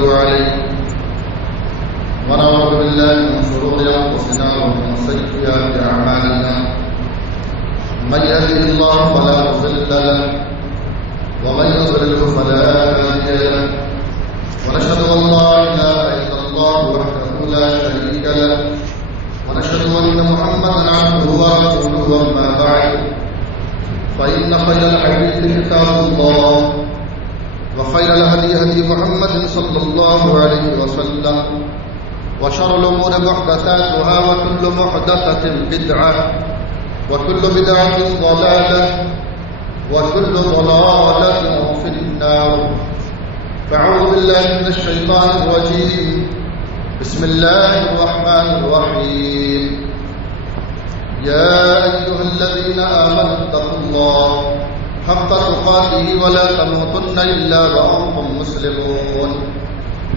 صلوا عليه. ونعوذ بالله من شرور أنفسنا ومن سيئات أعمالنا. من يهده الله فلا مضل له ومن يضلل فلا هادي له. ونشهد أن لا إله إلا الله وحده لا شريك له. ونشهد أن محمدا عبده ورسوله. أما بعد فإن خير الحديث كتاب الله وخير الهدي هدي محمد صلى الله عليه وسلم وشر الأمور محدثاتها وكل محدثة بدعة وكل بدعة ضلالة وكل ضلالة في النار. فأعوذ بالله من الشيطان الرجيم. بسم الله الرحمن الرحيم. يا أيها الذين آمنوا اتقوا الله حق تقاته ولا تموتن إلا وأنتم مسلمون.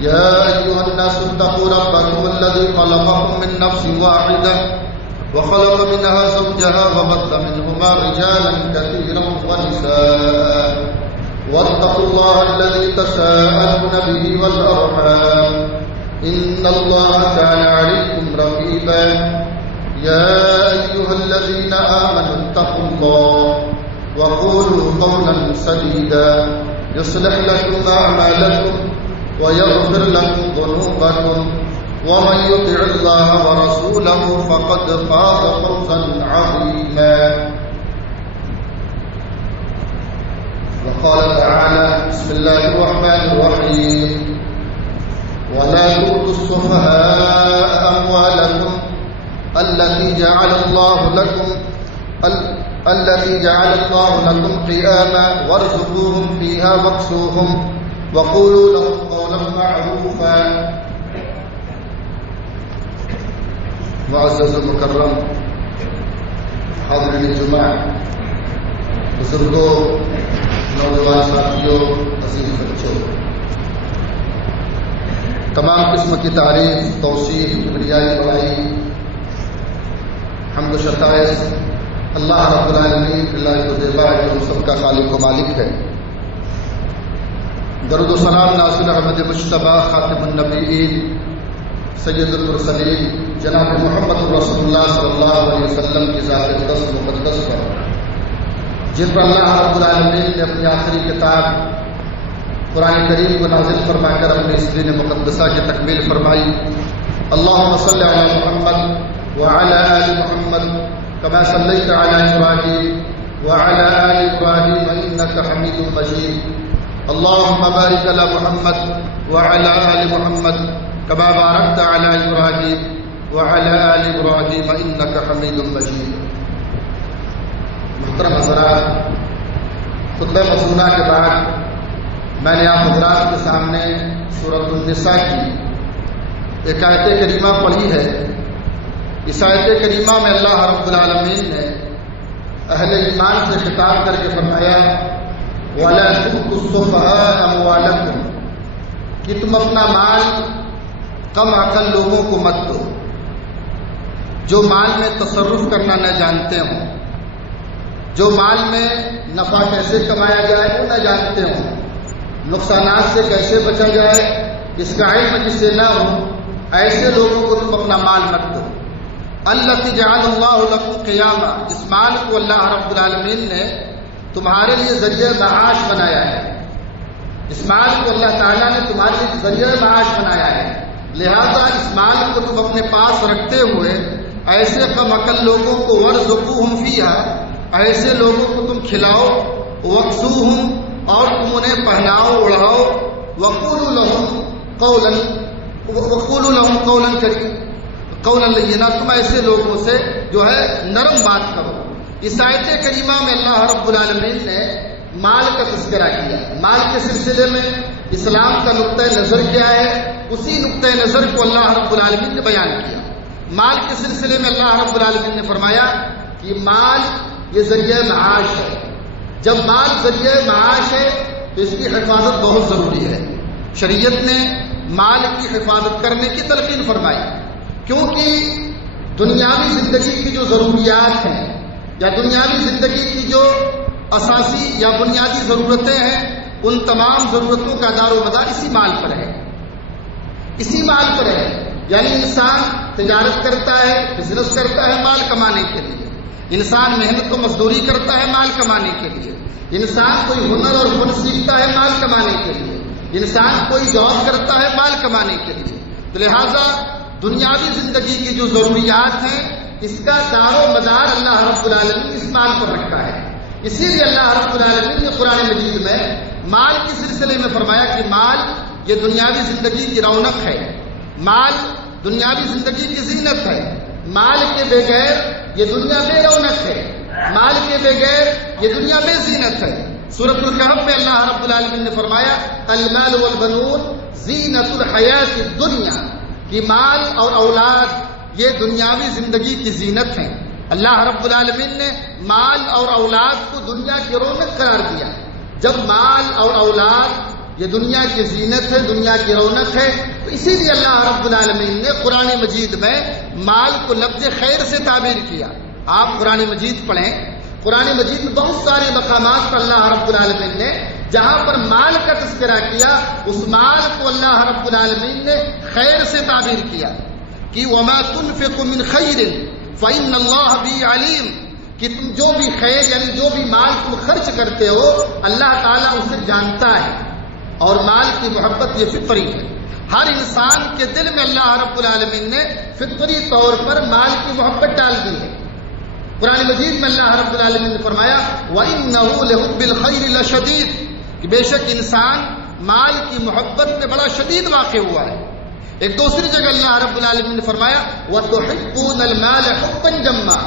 يا أيها الناس اتقوا ربكم الذي خلقكم من نفس واحدة وخلق منها زوجها وبث منهما رجالا كثيرا ونساء. واتقوا الله الذي تساءلون به والأرحام إن الله كان عليكم رقيبا. يا أيها الذين آمنوا اتقوا الله وقولوا قولا سديدا يصلح لكم أعمالكم ويغفر لكم ذنوبكم ومن يطع الله ورسوله فقد فاز فوزا عظيما. وقال تعالى بسم الله الرحمن الرحيم. ولا تؤتوا السفهاء أموالكم التي جعل الله لكم قياما وارزقوهم فيها واكسوهم وقولوا لهم قولا معروفا. معزز مکرم حاضرین جمعہ، بزرگوں، نوجوان ساتھیوں، عزیز بچوں، تمام قسم کی تعریف، توصیف، کبریائی، بڑائی، حمد و ستائش اللہ رب العالمین اللہ تجربہ جو ہم سب کا خالق و مالک ہے. درود و سلام نازل احمد مجتبیٰ خاتم النبیین سید المرسلین جناب محمد رسول اللہ صلی اللہ علیہ وسلم کی ذات اقدس مقدس پر، جن پر اللہ رب العالمین نے اپنی آخری کتاب قرآن کریم کو نازل فرما کر اپنے اس دین مقدسہ کی تکمیل فرمائی. اللہم صلی علی محمد وعلى آل محمد كما صليت على إبراهيم وعلى آل إبراهيم إنك حميد مجيد. اللهم بارك على محمد وعلى آل محمد كما باركت على إبراهيم وعلى آل إبراهيم إنك حميد مجيد. محترم حضرات، خطبہ مصنوعہ کے بعد میں نے آپ حضرات کے سامنے سورۃ النساء کی ایک آیت کریمہ پڑھی ہے. اس آیت کریمہ میں اللہ رب العالمین نے اہل ایمان سے خطاب کر کے فرمایا وَلَا تُؤْتُوا السُّفَهَاءَ أَمْوَالَكُمْ، کہ تم اپنا مال کم عقل لوگوں کو مت دو جو مال میں تصرف کرنا نہ جانتے ہوں، جو مال میں نفع کیسے کمایا جائے وہ نہ جانتے ہوں، نقصانات سے کیسے بچا جائے اس کا علم جسے نہ ہو، ایسے لوگوں کو تم اپنا مال مت دو. الذی جعل اللہ لکم قیاما، جس مال کو اللہ رب العالمین نے تمہارے لیے ذریعہ معاش بنایا ہے. اس مال کو اللہ تعالیٰ نے تمہارے لیے ذریعہ معاش بنایا ہے، لہذا اس مال کو تم اپنے پاس رکھتے ہوئے ایسے کم عقل لوگوں کو وارزقوہم فیہا، ایسے لوگوں کو تم کھلاؤ، واکسوہم، اور تم انہیں پہناؤ اڑاؤ، وقولوا لہم قولا قولا لینا، تم ایسے لوگوں سے جو ہے نرم بات کرو. اس آیت کریمہ میں اللہ رب العالمین نے مال کا تذکرہ کیا. مال کے سلسلے میں اسلام کا نقطۂ نظر کیا ہے، اسی نقطۂ نظر کو اللہ رب العالمین نے بیان کیا. مال کے سلسلے میں اللہ رب العالمین نے فرمایا کہ مال یہ ذریعہ معاش ہے. جب مال ذریعہ معاش ہے تو اس کی حفاظت بہت ضروری ہے. شریعت نے مال کی حفاظت کرنے کی تلقین فرمائی، کیونکہ دنیاوی زندگی کی جو ضروریات ہیں یا دنیاوی زندگی کی جو اساسی یا بنیادی ضرورتیں ہیں، ان تمام ضرورتوں کا دار و مدار اسی مال پر ہے. اسی مال پر ہے. یعنی انسان تجارت کرتا ہے، بزنس کرتا ہے مال کمانے کے لیے، انسان محنت و مزدوری کرتا ہے مال کمانے کے لیے، انسان کوئی ہنر اور فن سیکھتا ہے مال کمانے کے لیے، انسان کوئی جاب کرتا ہے مال کمانے کے لیے. تو لہذا دنیاوی زندگی کی جو ضروریات ہیں اس کا دار و مدار اللہ رب العالمین نے اس مال پر رکھا ہے. اسی لیے اللہ رب العالمین نے قرآن مجید میں مال کے سلسلے میں فرمایا کہ مال یہ دنیاوی زندگی کی رونق ہے، مال دنیاوی زندگی کی زینت ہے، مال کے بغیر یہ دنیا بے رونق ہے، مال کے بغیر یہ دنیا بے زینت ہے. سورۃ الکہف میں اللہ رب العالمین نے فرمایا المال والبنون زینت الحیات الدنیا، کہ مال اور اولاد یہ دنیاوی زندگی کی زینت ہیں. اللہ رب العالمین نے مال اور اولاد کو دنیا کی رونق قرار دیا. جب مال اور اولاد یہ دنیا کی زینت ہے، دنیا کی رونق ہے، تو اسی لیے اللہ رب العالمین نے قرآن مجید میں مال کو لفظ خیر سے تعبیر کیا. آپ قرآن مجید پڑھیں، قرآن مجید میں بہت سارے مقامات پر اللہ رب العالمین نے جہاں پر مال کا تذکرہ کیا اس مال کو اللہ رب العالمین نے خیر سے تعبیر کیا کہ وما تنفق من خیر فإن اللہ بہ علیم، کہ تم جو بھی خیر یعنی جو بھی مال تم خرچ کرتے ہو اللہ تعالیٰ اسے جانتا ہے. اور مال کی محبت یہ فطری ہے، ہر انسان کے دل میں اللہ رب العالمین نے فطری طور پر مال کی محبت ڈال دی ہے. قرآن مجید میں اللہ رب العالمین نے فرمایا وَإِنَّهُ لِحُبِّ الْخَيْرِ لَشَدِيدٌ، کہ بے شک انسان مال کی محبت میں بڑا شدید واقع ہوا ہے. ایک دوسری جگہ اللہ رب العالمین نے فرمایا وَتُحِبُّونَ الْمَالَ حُبًّا جَمًّا،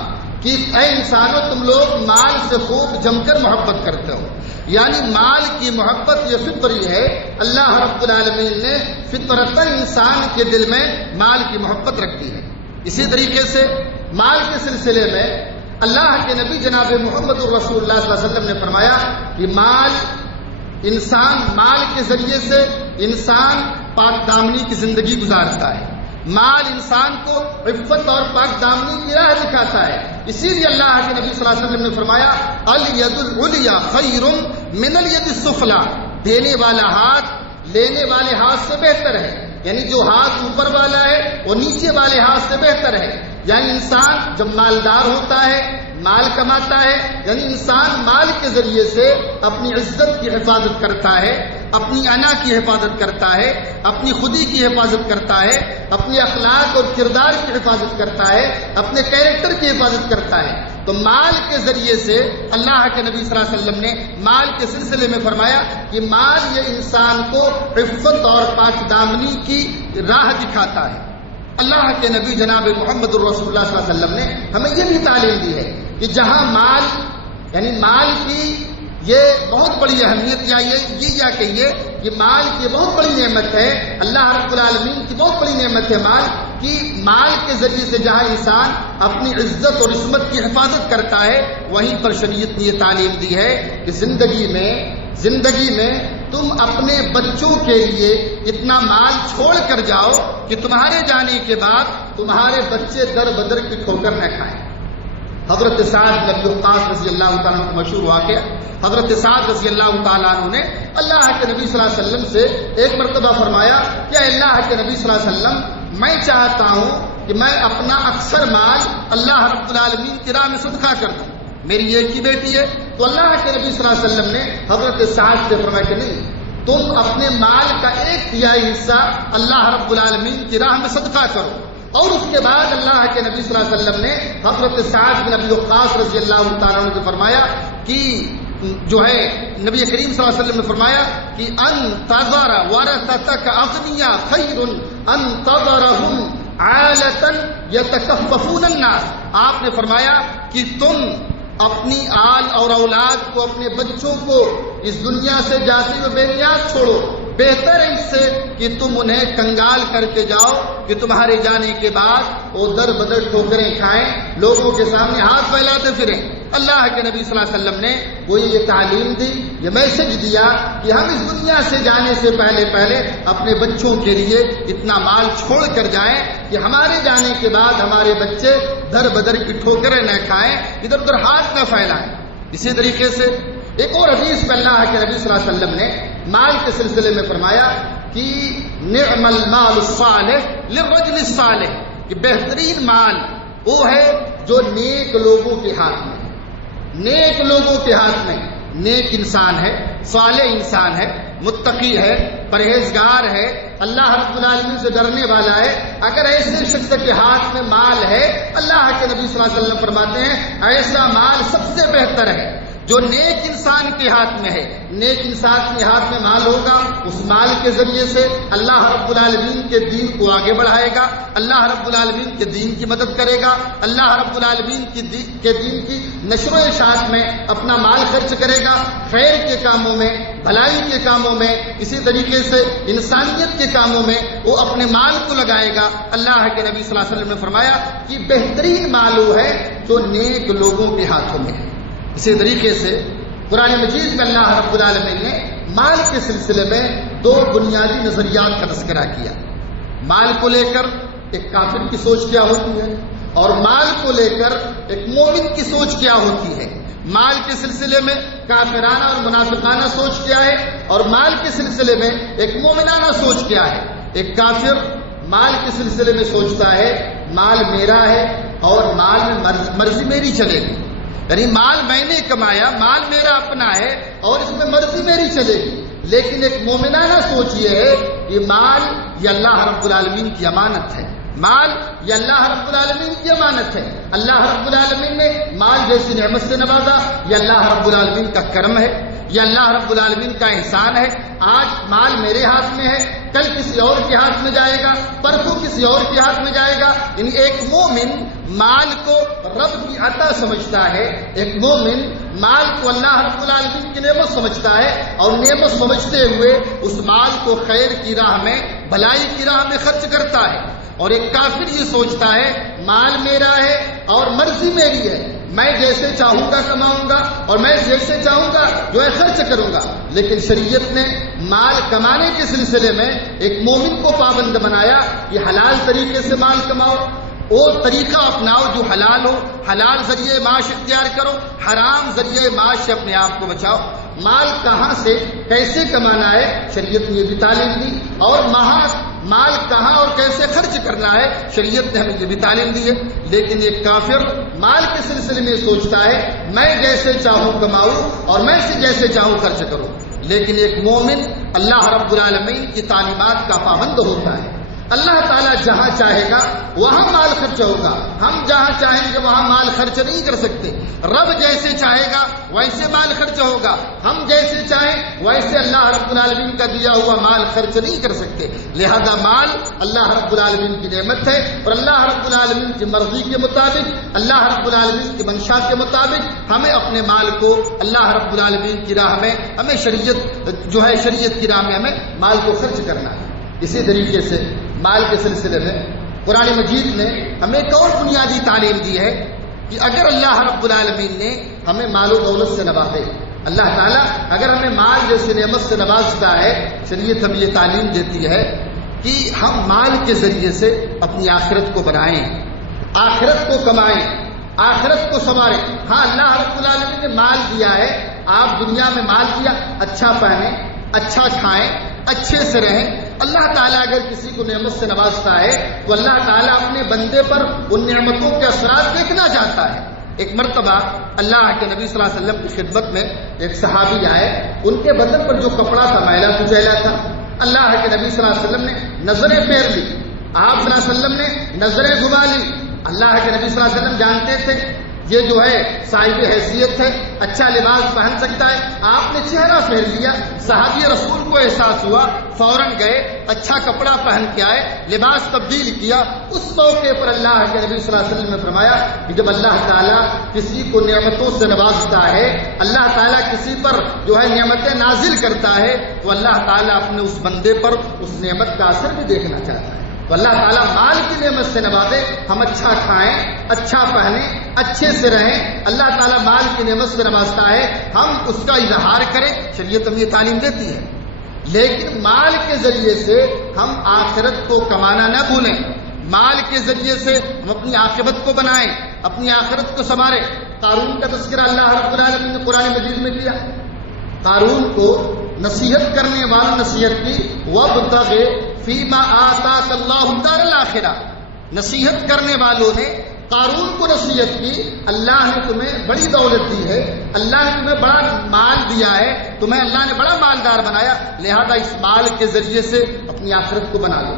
کہ اے انسانوں تم لوگ مال سے خوب جم کر محبت کرتے ہو. یعنی مال کی محبت یہ فطری ہے، اللہ رب العالمین نے فطرتاً انسان کے دل میں مال کی محبت رکھ دی ہے. اسی طریقے سے مال کے سلسلے میں اللہ کے نبی جناب محمد الرسول اللہ صلی اللہ علیہ وسلم نے فرمایا کہ مال کے ذریعے سے انسان پاک دامنی کی زندگی گزارتا ہے. مال انسان کو عفت اور پاک دامنی کی راہ دکھاتا ہے. اسی لیے اللہ کے نبی صلی اللہ علیہ وسلم نے فرمایا الید العلیٰ خیر من الید السفلیٰ، دینے والا ہاتھ لینے والے ہاتھ سے بہتر ہے. یعنی جو ہاتھ اوپر والا ہے وہ نیچے والے ہاتھ سے بہتر ہے. یعنی انسان جب مالدار ہوتا ہے، مال کماتا ہے، یعنی انسان مال کے ذریعے سے اپنی عزت کی حفاظت کرتا ہے، اپنی انا کی حفاظت کرتا ہے، اپنی خودی کی حفاظت کرتا ہے، اپنے اخلاق اور کردار کی حفاظت کرتا ہے، اپنے کیریکٹر کی حفاظت کرتا ہے. تو مال کے ذریعے سے اللہ کے نبی صلی اللہ علیہ وسلم نے مال کے سلسلے میں فرمایا کہ مال یہ انسان کو عفت اور پاک دامنی کی راہ دکھاتا ہے. اللہ کے نبی جناب محمد الرسول اللہ صلی اللہ علیہ وسلم نے ہمیں یہ بھی تعلیم دی ہے کہ جہاں مال یعنی مال کی یہ بہت بڑی اہمیت یا کہیے کہ مال کی بہت بڑی نعمت ہے، اللہ رب العالمین کی بہت بڑی نعمت ہے مال، کہ مال کے ذریعے سے جہاں انسان اپنی عزت اور عصمت کی حفاظت کرتا ہے وہیں پر شریعت نے یہ تعلیم دی ہے کہ زندگی میں تم اپنے بچوں کے لیے اتنا مال چھوڑ کر جاؤ کہ تمہارے جانے کے بعد تمہارے بچے در بدر کی ٹھوکر نہ کھائیں. حضرت سعد بن ابی وقاص رضی اللہ تعالیٰ عنہ مشہور واقعہ، حضرت سعد رضی اللہ تعالیٰ عنہ نے اللہ کے نبی صلی اللہ علیہ وسلم سے ایک مرتبہ فرمایا کہ اللہ کے نبی صلی اللہ علیہ وسلم میں چاہتا ہوں کہ میں اپنا اکثر مال اللہ رب العالمین کی راہ میں صدقہ کر دوں، میری ایک ہی بیٹی ہے. تو اللہ کے نبی صلی اللہ علیہ وسلم نے حضرت سعد سے فرمایا کہ نہیں، تم اپنے مال کا 1/3 حصہ اللہ رب العالمین کی راہ میں صدقہ کرو. اور اس کے بعد اللہ کے نبی صلی اللہ علیہ وسلم نے حضرت سعد بن ابی وقاص رضی اللہ تعالیٰ عنہ سے فرمایا کہ جو ہے نبی کریم صلی اللہ علیہ وسلم نے فرمایا کہ ان تذر ورثتک اغنیاء خیر ان تذرهم عالة یتکففون الناس. آپ نے فرمایا کہ تم اپنی آل اور اولاد کو، اپنے بچوں کو اس دنیا سے جاتی ہوئے بے نیاز چھوڑو، بہتر ہے اس سے کہ تم انہیں کنگال کر کے جاؤ کہ تمہارے جانے کے بعد وہ در بدر ٹھوکریں کھائیں، لوگوں کے سامنے ہاتھ پھیلاتے پھریں. اللہ کے نبی صلی اللہ علیہ وسلم نے وہ یہ تعلیم دی، یہ میسج دیا کہ ہم اس دنیا سے جانے سے پہلے اپنے بچوں کے لیے اتنا مال چھوڑ کر جائیں کہ ہمارے جانے کے بعد ہمارے بچے در بدر کی ٹھوکریں نہ کھائیں، ادھر ادھر ہاتھ نہ پھیلائیں. اسی طریقے سے ایک اور حدیث میں اللہ کے نبی صلی اللہ علیہ وسلم نے مال کے سلسلے میں فرمایا کہ نعم المال الصالح للرجل الصالح، کہ بہترین مال وہ ہے جو نیک لوگوں کے ہاتھ میں، نیک لوگوں کے ہاتھ میں، نیک انسان ہے، صالح انسان ہے، متقی ہے، پرہیزگار ہے، اللہ رب العالمین سے ڈرنے والا ہے، اگر ایسے شخص کے ہاتھ میں مال ہے، اللہ کے نبی صلی اللہ علیہ وسلم فرماتے ہیں ایسا مال سب سے بہتر ہے جو نیک انسان کے ہاتھ میں ہے۔ نیک انسان کے ہاتھ میں مال ہوگا، اس مال کے ذریعے سے اللہ رب العالمین کے دین کو آگے بڑھائے گا، اللہ رب العالمین کے دین کی مدد کرے گا، اللہ رب العالمین کے دین کی نشر و اشاعت میں اپنا مال خرچ کرے گا، خیر کے کاموں میں، بھلائی کے کاموں میں، اسی طریقے سے انسانیت کے کاموں میں وہ اپنے مال کو لگائے گا۔ اللہ کے نبی صلی اللہ علیہ وسلم نے فرمایا کہ بہترین مال وہ ہے جو نیک لوگوں کے ہاتھوں میں ہے۔ اسی طریقے سے قرآن مجید میں اللہ رب العالمین نے مال کے سلسلے میں دو بنیادی نظریات کا تذکرہ کیا۔ مال کو لے کر ایک کافر کی سوچ کیا ہوتی ہے اور مال کو لے کر ایک مومن کی سوچ کیا ہوتی ہے۔ مال کے سلسلے میں کافرانہ اور منافقانہ سوچ کیا ہے اور مال کے سلسلے میں ایک مومنانہ سوچ کیا ہے۔ ایک کافر مال کے سلسلے میں سوچتا ہے مال میرا ہے اور مال میں مرضی میری چلے گی، یعنی مال میں نے کمایا، مال میرا اپنا ہے اور اس میں مرضی میری چلے گی۔ لیکن ایک مومنانہ سوچ یہ ہے کہ مال یہ اللہ رب العالمین کی امانت ہے، مال یہ اللہ رب العالمین کی امانت ہے۔ اللہ رب العالمین نے مال جیسی نعمت سے نوازا، یہ اللہ رب العالمین کا کرم ہے، یہ اللہ رب العالمین کا احسان ہے۔ آج مال میرے ہاتھ میں ہے، کل کسی اور کے ہاتھ میں جائے گا، پرسوں کسی اور کے ہاتھ میں جائے گا۔ یعنی ایک مومن مال کو رب کی عطا سمجھتا ہے، ایک مومن مال کو اللہ رب العالمین کی نعمت سمجھتا ہے اور نعمت سمجھتے ہوئے اس مال کو خیر کی راہ میں، بھلائی کی راہ میں خرچ کرتا ہے۔ اور ایک کافر یہ سوچتا ہے مال میرا ہے اور مرضی میری ہے، میں جیسے چاہوں گا کماؤں گا اور میں جیسے چاہوں گا جو ہے خرچ کروں گا۔ لیکن شریعت نے مال کمانے کے سلسلے میں ایک مومن کو پابند بنایا کہ حلال طریقے سے مال کماؤ، وہ طریقہ اپناؤ جو حلال ہو، حلال ذریعے معاش اختیار کرو، حرام ذریعے معاش سے اپنے آپ کو بچاؤ۔ مال کہاں سے کیسے کمانا ہے شریعت نے یہ بھی تعلیم دی، اور مال کہاں اور کیسے خرچ کرنا ہے شریعت نے ہمیں یہ بھی تعلیم دی ہے۔ لیکن ایک کافر مال کے سلسلے میں سوچتا ہے میں جیسے چاہوں کماؤں اور میں سے جیسے چاہوں خرچ کروں۔ لیکن ایک مومن اللہ رب العالمین کی تعلیمات کا پابند ہوتا ہے، اللہ تعالیٰ جہاں چاہے گا وہاں مال خرچ ہوگا، ہم جہاں چاہیں گے وہاں مال خرچ نہیں کر سکتے۔ رب جیسے چاہے گا ویسے مال خرچ ہوگا، ہم جیسے چاہیں ویسے اللہ رب العالمین کا دیا ہوا مال خرچ نہیں کر سکتے۔ لہذا مال اللہ رب العالمین کی نعمت ہے اور اللہ رب العالمین کی مرضی کے مطابق، اللہ رب العالمین کی منشا کے مطابق ہمیں اپنے مال کو اللہ رب العالمین کی راہ میں، ہمیں شریعت کی راہ میں ہمیں مال کو خرچ کرنا ہے۔ اسی طریقے سے مال کے سلسلے میں قرآن مجید نے ہمیں ایک اور بنیادی تعلیم دی ہے کہ اگر اللہ رب العالمین نے ہمیں مال و دولت سے نوازے، اللہ تعالیٰ اگر ہمیں مال جیسی نعمت سے نوازتا ہے، شریعت ہمیں یہ تعلیم دیتی ہے کہ ہم مال کے ذریعے سے اپنی آخرت کو بنائیں، آخرت کو کمائیں، آخرت کو سنواریں۔ ہاں اللہ رب العالمین نے مال دیا ہے، آپ دنیا میں مال دیا، اچھا پہنیں، اچھا کھائیں، اچھے سے رہیں۔ اللہ تعالیٰ اگر کسی کو نعمت سے نوازتا ہے تو اللہ تعالیٰ اپنے بندے پر ان نعمتوں کے اثرات دیکھنا چاہتا ہے۔ ایک مرتبہ اللہ کے نبی صلی اللہ علیہ وسلم کی خدمت میں ایک صحابی آئے، ان کے بدن پر جو کپڑا تھا میلا کچیلا تھا۔ اللہ کے نبی صلی اللہ علیہ وسلم نے نظریں پھیر لی، آپ صلی اللہ علیہ وسلم نے نظریں گھما لی۔ اللہ کے نبی صلی اللہ علیہ وسلم جانتے تھے یہ جو ہے صاحب حیثیت ہے، اچھا لباس پہن سکتا ہے، آپ نے چہرہ پھیر لیا۔ صحابی رسول کو احساس ہوا، فوراً گئے، اچھا کپڑا پہن کے آئے، لباس تبدیل کیا۔ اس موقع پر اللہ کے نبی صلی اللہ علیہ وسلم نے فرمایا کہ جب اللہ تعالیٰ کسی کو نعمتوں سے نوازتا ہے، اللہ تعالیٰ کسی پر جو ہے نعمتیں نازل کرتا ہے تو اللہ تعالیٰ اپنے اس بندے پر اس نعمت کا اثر بھی دیکھنا چاہتا ہے۔ تو اللہ تعالیٰ مال کی نعمت سے نوازے، ہم اچھا کھائیں، اچھا پہنیں، اچھے سے رہیں۔ اللہ تعالیٰ مال کی نعمت سے نوازتا ہے، ہم اس کا اظہار کریں، شریعت ہمیں یہ تعلیم دیتی ہے۔ لیکن مال کے ذریعے سے ہم آخرت کو کمانا نہ بھولیں، مال کے ذریعے سے ہم اپنی عاقبت کو بنائیں، اپنی آخرت کو سنواریں۔ قارون کا تذکرہ اللہ رب العالمین نے قرآن مجید میں کیا۔ قارون کو نصیحت کرنے والوں نصیحت کی وابتغ فیما آتاک اللہ الدار الآخرہ، نصیحت کرنے والوں نے قارون کو نصیحت کی، اللہ نے تمہیں بڑی دولت دی ہے، اللہ نے تمہیں بڑا مال دیا ہے، تمہیں اللہ نے بڑا مالدار بنایا، لہذا اس مال کے ذریعے سے اپنی آخرت کو بنا لو،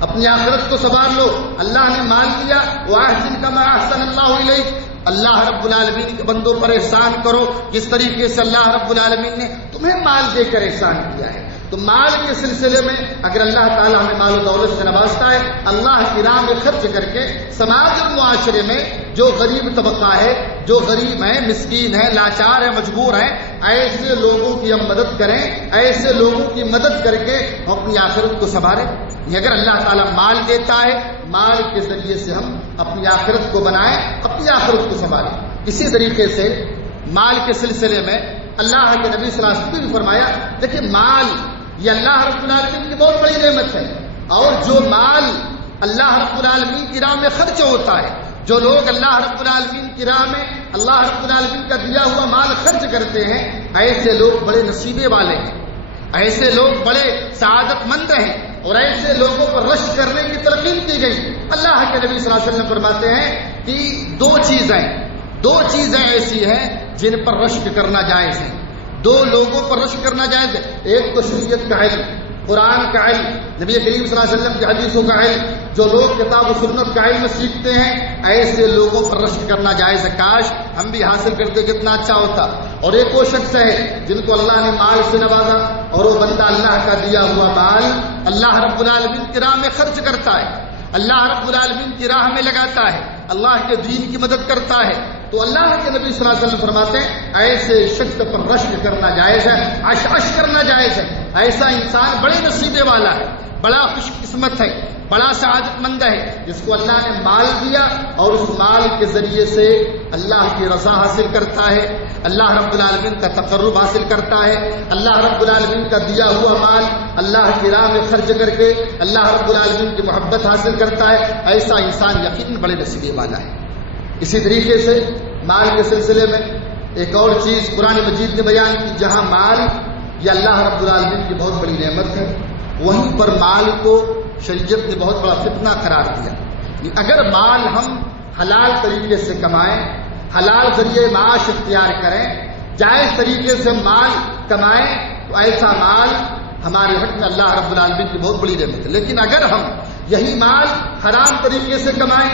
اپنی آخرت کو سنوار لو۔ اللہ نے مال دیا، وَأَحْسِنْ كَمَا أَحْسَنَ اللَّهُ إِلَيْكَ، اللہ رب العالمین کے بندوں پر احسان کرو جس طریقے سے اللہ رب العالمین نے تمہیں مال دے کر احسان کیا ہے۔ تو مال کے سلسلے میں اگر اللہ تعالیٰ ہمیں مال و دولت سے نوازتا ہے، اللہ کی راہ میں خرچ کر کے سماج اور معاشرے میں جو غریب طبقہ ہے، جو غریب ہیں، مسکین ہیں، لاچار ہیں، مجبور ہیں، ایسے لوگوں کی ہم مدد کریں، ایسے لوگوں کی مدد کر کے ہم اپنی آخرت کو سنواریں۔ اگر اللہ تعالیٰ مال دیتا ہے، مال کے ذریعے سے ہم اپنی آخرت کو بنائیں، اپنی آخرت کو سنبھالیں۔ اسی طریقے سے مال کے سلسلے میں اللہ کے نبی صلی اللہ علیہ وسلم نے بھی فرمایا، دیکھیں مال یہ اللہ رب العالمین کی بہت بڑی نعمت ہے، اور جو مال اللہ رب العالمین کی راہ میں خرچ ہوتا ہے، جو لوگ اللہ رب العالمین کی راہ میں اللہ رب العالمین کا دیا ہوا مال خرچ کرتے ہیں، ایسے لوگ بڑے نصیبے والے ہیں، ایسے لوگ بڑے سعادت مند ہیں، اور ایسے لوگوں پر رشک کرنے کی تلقین کی گئی۔ اللہ کے نبی صلی اللہ علیہ وسلم فرماتے ہیں کہ دو چیزیں ایسی ہیں جن پر رشک کرنا جائز ہے، دو لوگوں پر رشک کرنا جائز ہے۔ ایک تو شریعت کا علم، قرآن کا علم، نبی کریم صلی اللہ علیہ وسلم کی حدیثوں کا علم، جو لوگ کتاب و سنت کا علم سیکھتے ہیں، ایسے لوگوں پر رشک کرنا جائز ہے۔ کاش ہم بھی حاصل کرتے کتنا اچھا ہوتا۔ اور ایک وہ شخص ہے جن کو اللہ نے مال سے نوازا، اور وہ بندہ اللہ کا دیا ہوا مال اللہ رب العالمین کی راہ میں خرچ کرتا ہے، اللہ رب العالمین کی راہ میں لگاتا ہے، اللہ کے دین کی مدد کرتا ہے، تو اللہ کے نبی صلی اللہ علیہ وسلم فرماتے ہیں ایسے شخص پر رشک کرنا جائز ہے، عش کرنا جائز ہے۔ ایسا انسان بڑے نصیبے والا ہے، بڑا خوش قسمت ہے، بڑا سعادت مند ہے، جس کو اللہ نے مال دیا اور اس مال کے ذریعے سے اللہ کی رضا حاصل کرتا ہے، اللہ رب العالمین کا تقرب حاصل کرتا ہے، اللہ رب العالمین کا دیا ہوا مال اللہ کی راہ میں خرچ کر کے اللہ رب العالمین کی محبت حاصل کرتا ہے۔ ایسا انسان یقیناً بڑے نصیبے والا ہے۔ اسی طریقے سے مال کے سلسلے میں ایک اور چیز قرآن مجید نے بیان کی، جہاں مال یہ اللہ رب العالمین کی بہت بڑی نعمت ہے، وہیں پر مال کو شریعت نے بہت بڑا فتنہ قرار دیا۔ اگر مال ہم حلال طریقے سے کمائیں، حلال ذریعے معاش اختیار کریں، جائز طریقے سے مال کمائیں، تو ایسا مال ہمارے حق میں اللہ رب العالمین کی بہت بڑی نعمت ہے۔ لیکن اگر ہم یہی مال حرام طریقے سے کمائیں،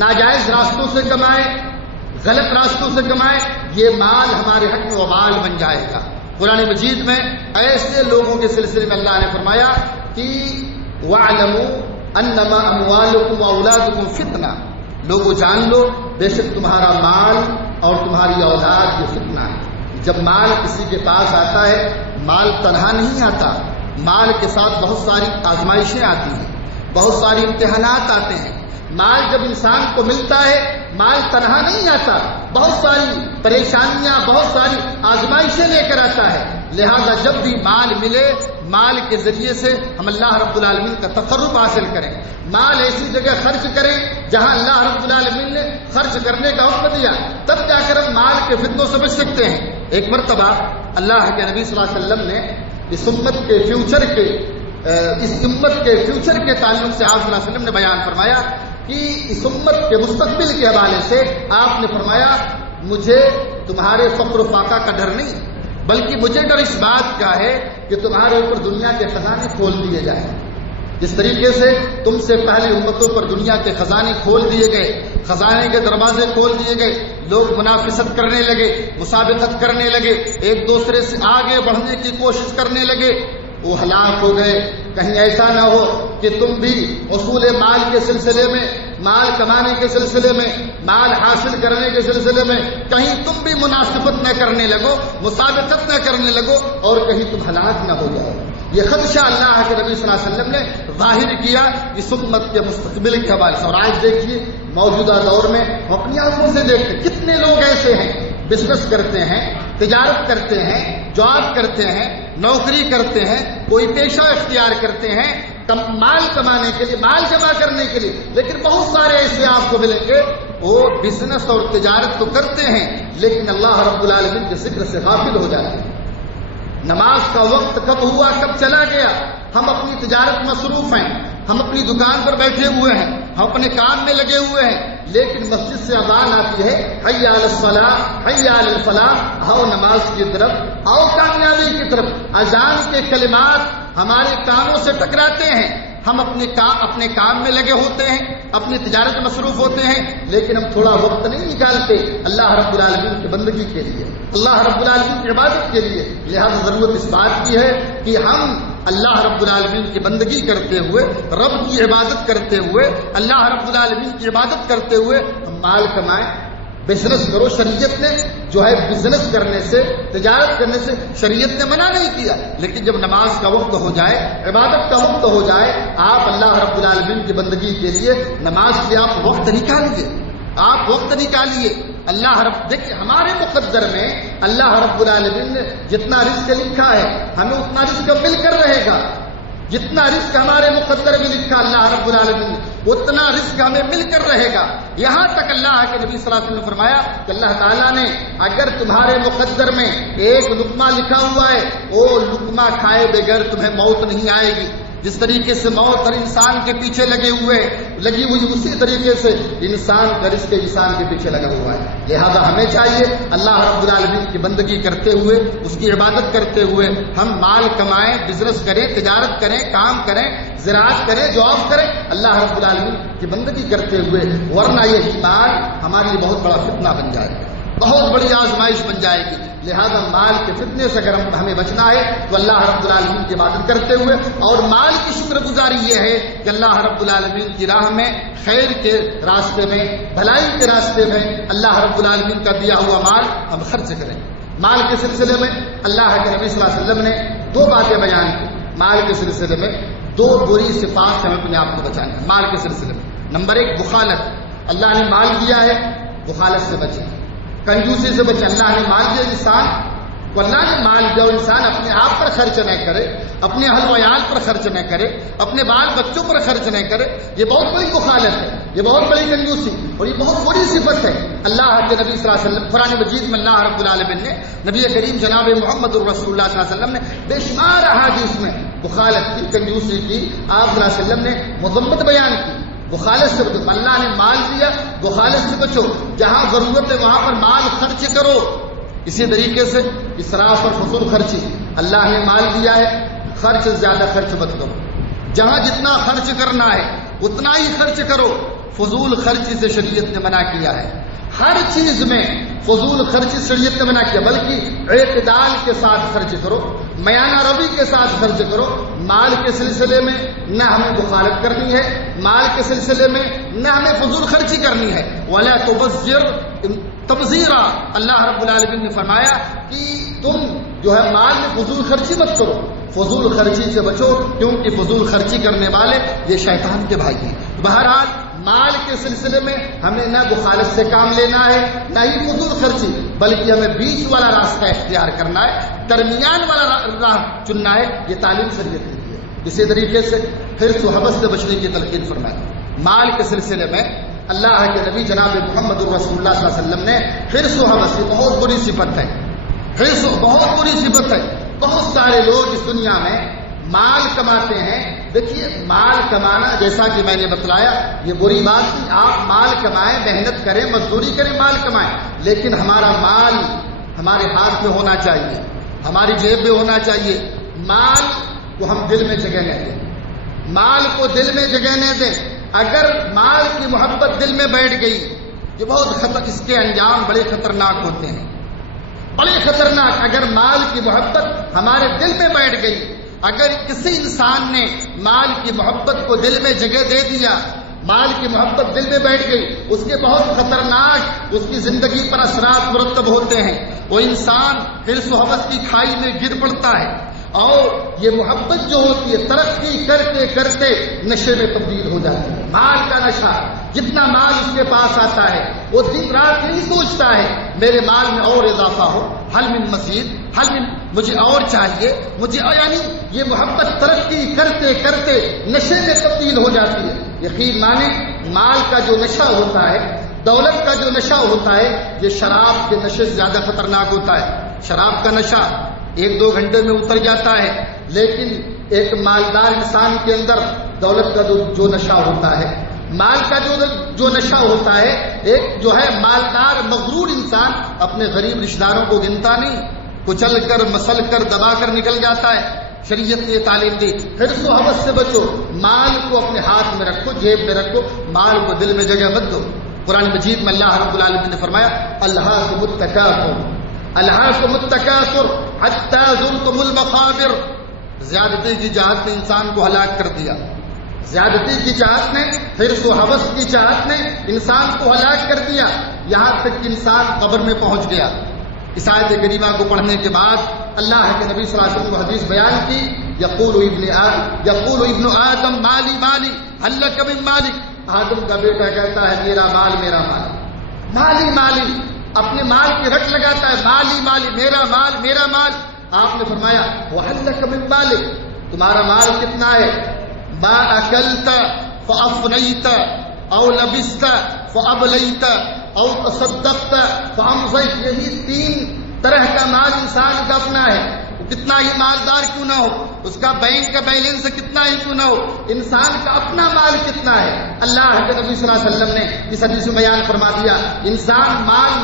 ناجائز راستوں سے کمائیں، غلط راستوں سے کمائیں، یہ مال ہمارے حق میں وبال بن جائے گا۔ قرآن مجید میں ایسے لوگوں کے سلسلے میں اللہ نے فرمایا کہ وَاعْلَمُوا أَنَّمَا أَمْوَالُكُمْ وَأَوْلَادُكُمْ فِتْنَةٌ، لوگوں جان لو بے شک تمہارا مال اور تمہاری اولاد یہ فتنہ ہے۔ جب مال کسی کے پاس آتا ہے، مال تنہا نہیں آتا، مال کے ساتھ بہت ساری آزمائشیں آتی ہیں، بہت ساری امتحانات آتے ہیں۔ مال جب انسان کو ملتا ہے، مال تنہا نہیں آتا، بہت ساری پریشانیاں، بہت ساری آزمائشیں لے کر آتا ہے۔ لہذا جب بھی مال ملے، مال کے ذریعے سے ہم اللہ رب العالمین کا تقرب حاصل کریں، مال ایسی جگہ خرچ کریں جہاں اللہ رب العالمین نے خرچ کرنے کا حکم دیا، تب جا کر ہم مال کے فتنوں سے بچ سکتے ہیں۔ ایک مرتبہ اللہ کے نبی صلی اللہ علیہ وسلم نے اس امت کے فیوچر کے تعلق سے آپ صلی اللہ علیہ وسلم نے بیان فرمایا کہ اس امت کے مستقبل کے حوالے سے آپ نے فرمایا مجھے تمہارے فقر و فاقہ کا ڈر نہیں، بلکہ مجھے ڈر اس بات کا ہے کہ تمہارے اوپر دنیا کے خزانے کھول دیے جائیں۔ جس طریقے سے تم سے پہلے امتوں پر دنیا کے خزانے کھول دیے گئے، خزانے کے دروازے کھول دیے گئے، لوگ منافست کرنے لگے، مسابقت کرنے لگے، ایک دوسرے سے آگے بڑھنے کی کوشش کرنے لگے، وہ ہلاک ہو گئے۔ کہیں ایسا نہ ہو کہ تم بھی اصول مال کے سلسلے میں، مال کمانے کے سلسلے میں، مال حاصل کرنے کے سلسلے میں کہیں تم بھی مناسبت نہ کرنے لگو، مسابقت نہ کرنے لگو، اور کہیں تم ہلاک نہ ہو جاؤ۔ یہ خدشہ اللہ کے نبی صلی اللہ علیہ وسلم نے ظاہر کیا اس امت کے مستقبل کے حوالے سے۔ اور آج دیکھیے موجودہ دور میں اپنی آنکھوں سے دیکھتے کتنے لوگ ایسے ہیں، بزنس کرتے ہیں، تجارت کرتے ہیں، جاب کرتے ہیں، نوکری کرتے ہیں، کوئی پیشہ اختیار کرتے ہیں مال کمانے کے لیے، مال جمع کرنے کے لیے، لیکن بہت سارے ایسے آپ کو ملیں گے وہ بزنس اور تجارت تو کرتے ہیں لیکن اللہ رب العالمین کے ذکر سے غافل ہو جاتے ہیں۔ نماز کا وقت کب ہوا کب چلا گیا، ہم اپنی تجارت مصروف ہیں، ہم اپنی دکان پر بیٹھے ہوئے ہیں، ہم اپنے کام میں لگے ہوئے ہیں، لیکن مسجد سے اذان آتی ہے حی علی الصلاۃ حی علی الفلاح، آؤ نماز کی طرف، آؤ کامیابی کی طرف۔ اذان کے کلمات ہمارے کانوں سے ٹکراتے ہیں، ہم اپنے کام میں لگے ہوتے ہیں، اپنی تجارت میں مصروف ہوتے ہیں، لیکن ہم تھوڑا وقت نہیں نکالتے اللہ رب العالمین کی بندگی کے لیے، اللہ رب العالمین کی عبادت کے لیے۔ لہذا ضرورت اس بات کی ہے کہ ہم اللہ رب العالمین کی بندگی کرتے ہوئے، رب کی عبادت کرتے ہوئے، اللہ رب العالمین کی عبادت کرتے ہوئے ہم مال کمائیں، بزنس کرو۔ شریعت نے جو ہے بزنس کرنے سے، تجارت کرنے سے شریعت نے منع نہیں کیا، لیکن جب نماز کا وقت ہو جائے، عبادت کا وقت ہو جائے، آپ اللہ رب العالمین کی بندگی کے لیے نماز کے آپ وقت نکالیے، آپ وقت نکالیے۔ اللہ رب دیکھیے ہمارے مقدر میں اللہ رب العالمین نے جتنا رزق لکھا ہے ہمیں اتنا رزق مل کر رہے گا، جتنا رزق ہمارے مقدر میں لکھا اللہ رب العالمین نے اتنا رزق ہمیں مل کر رہے گا۔ یہاں تک اللہ کے نبی صلی اللہ علیہ وسلم نے فرمایا کہ اللہ تعالیٰ نے اگر تمہارے مقدر میں ایک لقمہ لکھا ہوا ہے، وہ لقمہ کھائے بغیر تمہیں موت نہیں آئے گی۔ جس طریقے سے موت ہر انسان کے پیچھے لگی ہوئی اسی طریقے سے انسان کا رزق انسان کے پیچھے لگا ہوا ہے۔ لہذا ہمیں چاہیے اللہ رب العالمین کی بندگی کرتے ہوئے، اس کی عبادت کرتے ہوئے ہم مال کمائیں، بزنس کریں، تجارت کریں، کام کریں، زراعت کریں، جاب کریں، اللہ رب العالمین کی بندگی کرتے ہوئے، ورنہ یہ مال ہمارے لیے بہت بڑا فتنہ بن جائے گا، بہت بڑی آزمائش بن جائے گی۔ لہذا مال کے فتنے سے اگر ہمیں بچنا ہے تو اللہ رب العالمین کی عبادت کرتے ہوئے، اور مال کی شکر گزاری یہ ہے کہ اللہ رب العالمین کی راہ میں، خیر کے راستے میں، بھلائی کے راستے میں اللہ رب العالمین کا دیا ہوا مال ہم خرچ کریں۔ مال کے سلسلے میں اللہ کے نبی صلی اللہ علیہ وسلم نے دو باتیں بیان کی۔ مال کے سلسلے میں دو بری صفات سے ہمیں اپنے آپ کو بچانا ہے۔ مال کے سلسلے میں نمبر ایک بخالت، اللہ نے مال دیا ہے، بخالت سے بچیں، کنجوسی سے بچے۔ اللہ نے مال دیا انسان کو، اللہ نے مال دیا اور انسان اپنے آپ پر خرچ نہ کرے، اپنے اہل و عیال پر خرچ نہ کرے، اپنے بال بچوں پر خرچ نہ کرے، یہ بہت بڑی مخالفت ہے، یہ بہت بڑی کنجوسی اور یہ بہت بڑی صفت ہے۔ اللہ کے نبی صلی اللہ علیہ وسلم قرآن مجید میں اللہ رب العالمین نے نبی کریم جناب محمد الرسول اللہ صلی اللہ علیہ وسلم نے بے شمار احادیث میں بخالت کی، کنجوسی کی، آپ صلی اللہ علیہ وسلم نے مذمت بیان کی۔ بخالت سے بچو، اللہ نے مال دیا، بخالت سے بچو، جہاں ضرورت ہے وہاں پر مال خرچ کرو۔ اسی طریقے سے اسراف اور فضول خرچی، اللہ نے مال دیا ہے، خرچ زیادہ خرچ مت کرو، جہاں جتنا خرچ کرنا ہے اتنا ہی خرچ کرو۔ فضول خرچی سے شریعت نے منع کیا ہے، ہر چیز میں فضول خرچی شریعت نے منع کیا، بلکہ اعتدال کے ساتھ خرچ کرو، میانہ روی کے ساتھ خرچ کرو۔ مال کے سلسلے میں نہ ہمیں بخالت کرنی ہے، مال کے سلسلے میں نہ ہمیں فضول خرچی کرنی ہے۔ وَلَا تُبَذِّرْ تَبْذِيرًا، اللہ رب العالمین نے فرمایا کہ تم جو ہے مال میں فضول خرچی مت کرو، فضول خرچی سے بچو، کیونکہ فضول خرچی کرنے والے یہ شیطان کے بھائی ہیں۔ بہرحال مال کے سلسلے میں ہمیں نہ بخالت سے کام لینا ہے، نہ ہی فضول خرچی، بلکہ ہمیں بیچ والا راستہ اختیار کرنا ہے، درمیان والا راہ چننا ہے۔ یہ تعلیم شریعت نے دی ہے۔ اسی طریقے سے حرص و حبس سے بچنے کی تلقین فرمائی۔ مال کے سلسلے میں اللہ کے نبی جناب محمد الرسول اللہ صلی اللہ علیہ وسلم نے حرص و حبس کی بہت بری صفت ہے، حرص بہت بری صفت ہے۔ بہت سارے لوگ اس دنیا میں مال کماتے ہیں۔ دیکھیے مال کمانا جیسا کہ میں نے بتلایا یہ بری بات نہیں، آپ مال کمائیں، محنت کریں، مزدوری کریں، مال کمائیں، لیکن ہمارا مال ہمارے ہاتھ میں ہونا چاہیے، ہماری جیب میں ہونا چاہیے۔ مال کو ہم دل میں جگہ نہ دیں، مال کو دل میں جگہ نہ دیں۔ اگر مال کی محبت دل میں بیٹھ گئی یہ بہت اس کے انجام بڑے خطرناک ہوتے ہیں، بڑے خطرناک۔ اگر مال کی محبت ہمارے دل میں بیٹھ گئی، اگر کسی انسان نے مال کی محبت کو دل میں جگہ دے دیا، مال کی محبت دل میں بیٹھ گئی، اس کے بہت خطرناک اس کی زندگی پر اثرات مرتب ہوتے ہیں۔ وہ انسان حرص و حوث کی کھائی میں گر پڑتا ہے، اور یہ محبت جو ہوتی ہے ترقی کرتے کرتے نشے میں تبدیل ہو جاتی ہے۔ مال کا نشہ، جتنا مال اس کے پاس آتا ہے وہ دن رات یہی سوچتا ہے میرے مال میں اور اضافہ ہو، حل من مزید، حل من، مجھے اور چاہیے، مجھے، یعنی یہ محبت ترقی کرتے کرتے نشے میں تبدیل ہو جاتی ہے۔ یقین مانے مال کا جو نشہ ہوتا ہے، دولت کا جو نشہ ہوتا ہے، یہ شراب کے نشے سے زیادہ خطرناک ہوتا ہے۔ شراب کا نشہ 1-2 گھنٹے میں اتر جاتا ہے، لیکن ایک مالدار انسان کے اندر دولت کا جو نشہ ہوتا ہے، مال کا جو نشہ ہوتا ہے، ایک جو ہے مالدار مغرور انسان اپنے غریب رشتہ داروں کو گنتا نہیں، کچل کر مسل کر دبا کر نکل جاتا ہے۔ شریعت نے یہ تعلیم دی، حرص و حوث سے بچو، مال کو اپنے ہاتھ میں رکھو، جیب میں رکھو، مال کو دل میں جگہ مت دو۔ قرآن مجید میں اللہ رب العالمین نے فرمایا الہاکم التکاثر حتی زرتم المقابر، زیادتی کی چاہت نے انسان کو ہلاک کر دیا، زیادتی کی چاہت نے، حرص و حوث کی چاہت نے انسان کو ہلاک کر دیا، یہاں تک کہ انسان قبر میں پہنچ گیا۔ اس آیت کریمہ کو پڑھنے کے بعد اللہ کے نبی صلی اللہ علیہ وسلم کو حدیث بیان کی، یقول ابن آدم مالی مالی هل لک من مالک، آدم کا بیٹا کہتا ہے میرا مال میرا مال، مالی مالی، اپنے مال کی رٹ لگاتا ہے، مالی مالی، میرا مال میرا مال۔ آپ نے فرمایا وهل لک من مالک، تمہارا مال کتنا ہے؟ ما اکلت فافنیت او لبست فابلیت او تصدقت فامضیت، یہی 3 طرح کا مال انسان کا اپنا ہے، کتنا ہی مالدار کیوں نہ ہو، اس کا بینک کا بیلنس کتنا ہی کیوں نہ ہو، انسان کا اپنا مال کتنا ہے۔ اللہ کے نبی صلی اللہ علیہ وسلم نے اس حدیث میں بیان فرما دیا، انسان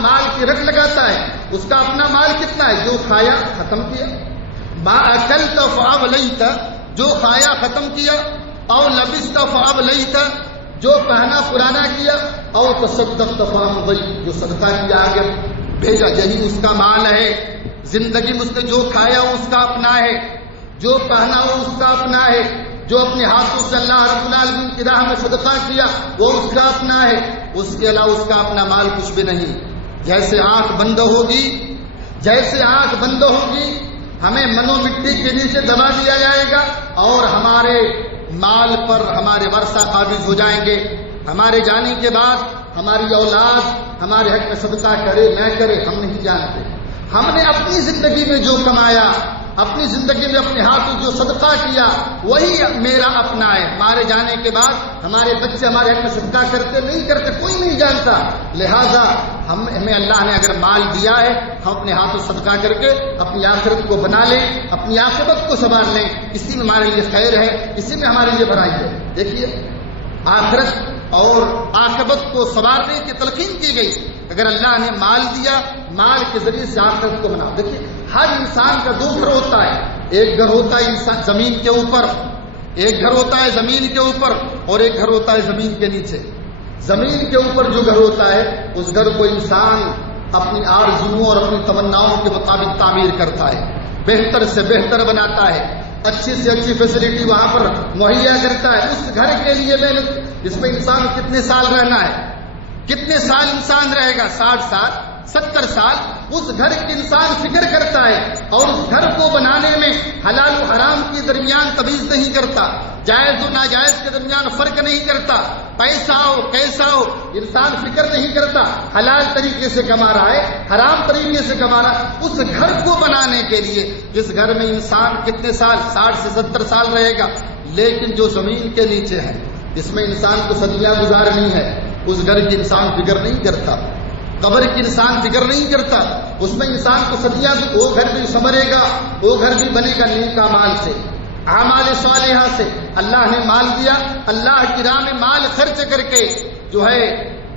مال کی رٹ لگاتا ہے، اس کا اپنا مال کتنا ہے؟ جو کھایا ختم کیا، ما اکلت فابلیت، جو کھایا ختم کیا، او لبست فابلیت، جو پہنا پرانا کیا، او تصدقت فامضیت، جو صدقہ کیا آگے بھیجا، یہی اس کا مال ہے۔ زندگی میں اس نے جو کھایا وہ اس کا اپنا ہے، جو پہنا وہ اس کا اپنا ہے، جو اپنے ہاتھوں سے اللہ رب العالمین کی راہ میں صدقہ کیا وہ اس کا اپنا ہے، اس کے علاوہ اس کا اپنا مال کچھ بھی نہیں۔ جیسے آنکھ بند ہوگی ہمیں منو مٹی کے نیچے دبا دیا جائے گا اور ہمارے مال پر ہمارے ورثہ قابض ہو جائیں گے، ہمارے جانے کے بعد ہماری اولاد ہمارے حق میں صدقہ کرے نہ کرے ہم نہیں جانتے۔ ہم نے اپنی زندگی میں جو کمایا، اپنی زندگی میں اپنے ہاتھوں جو صدقہ کیا وہی میرا اپنا ہے، ہمارے جانے کے بعد ہمارے بچے ہمارے حق میں صدقہ کرتے نہیں کرتے کوئی نہیں جانتا۔ لہذا ہمیں اللہ نے اگر مال دیا ہے ہم اپنے ہاتھوں صدقہ کر کے اپنی آخرت کو بنا لیں، اپنی عاقبت کو سنوار لیں، اسی میں ہمارے لیے خیر ہے، اسی میں ہمارے لیے بھلائی ہے۔ دیکھیے آخرت اور عاقبت کو سنوارنے کی تلقین کی گئی، اگر اللہ نے مال دیا مال کے ذریعے سے آخرت کو بنا۔ دیکھیے ہر انسان کا 2 گھر ہوتا ہے، ایک گھر ہوتا ہے انسان زمین کے اوپر، ایک گھر ہوتا ہے زمین کے اوپر اور ایک گھر ہوتا ہے زمین کے نیچے۔ زمین کے اوپر جو گھر ہوتا ہے اس گھر کو انسان اپنی آرزوؤں اور اپنی تمناؤں کے مطابق تعمیر کرتا ہے، بہتر سے بہتر بناتا ہے، اچھی سے اچھی فیسلٹی وہاں پر مہیا کرتا ہے۔ اس گھر کے لیے محنت، اس میں انسان کتنے سال رہنا ہے، کتنے سال انسان رہے گا، 60 سال 70 سال، اس گھر کی انسان فکر کرتا ہے اور اس گھر کو بنانے میں حلال و حرام کے درمیان تمیز نہیں کرتا، جائز و ناجائز کے درمیان فرق نہیں کرتا، پیسہ ہو کیسا ہو انسان فکر نہیں کرتا، حلال طریقے سے کما رہا ہے حرام طریقے سے کما رہا ہے۔ اس گھر کو بنانے کے لیے جس گھر میں انسان کتنے سال 60 سے 70 سال رہے گا، لیکن جو زمین کے نیچے ہے جس میں انسان کو صدیاں گزارنی ہے اس گھر کی انسان فکر نہیں کرتا، قبر کی انسان فکر نہیں کرتا، اس میں انسان کو صدیاں وہ گھر بھی سنورے گا، وہ گھر بھی بنے گا نیک اعمال سے، اعمال صالحہ سے۔ اللہ نے مال دیا، اللہ کی راہ میں مال خرچ کر کے جو ہے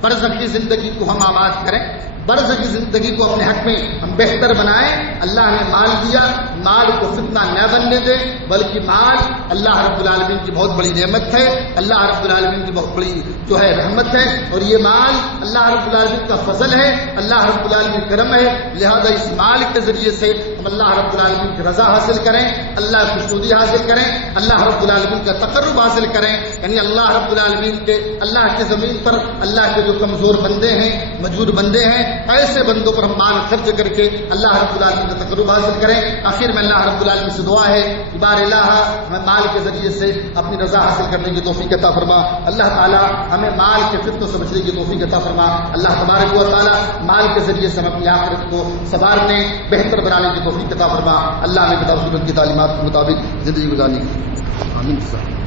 برزخ کی زندگی کو ہم آباد کریں، برزخ کی زندگی کو اپنے حق میں ہم بہتر بنائیں۔ اللہ نے مال دیا، مال کو فتنہ نہ بننے دیں، بلکہ مال اللہ رب العالمین کی بہت بڑی نعمت ہے، اللہ رب العالمین کی بہت بڑی جو ہے رحمت ہے، اور یہ مال اللہ رب العالمین کا فضل ہے، اللہ رب العالمین کرم ہے۔ لہذا اس مال کے ذریعے سے ہم اللہ رب العالمین کی رضا حاصل کریں، اللہ کی خوشنودی حاصل کریں، اللہ رب العالمین کا تقرب حاصل کریں، یعنی اللہ رب العالمین کے اللہ کی زمین پر اللہ کے جو کمزور بندے ہیں مجبور بندے ہیں ایسے بندوں پر ہم مال خرچ کر کے اللہ رب العالمین کا تقرب حاصل کریں۔ آخر میں اللہ رب العالمین سے دعا ہے بار الہ ہمیں مال کے ذریعے سے اپنی رضا حاصل کرنے کی توفیق عطا فرما، اللہ تعالی ہمیں مال کے فتنوں سے بچنے کی توفیق عطا فرما، اللہ تبارک و تعالی مال کے ذریعے سے ہم اپنی آخرت کو سنوارنے بہتر بنانے کی توفیق عطا فرما، اللہ ہمیں کتاب سنت کی تعلیمات کے مطابق زندگی گزارنے کی آمین۔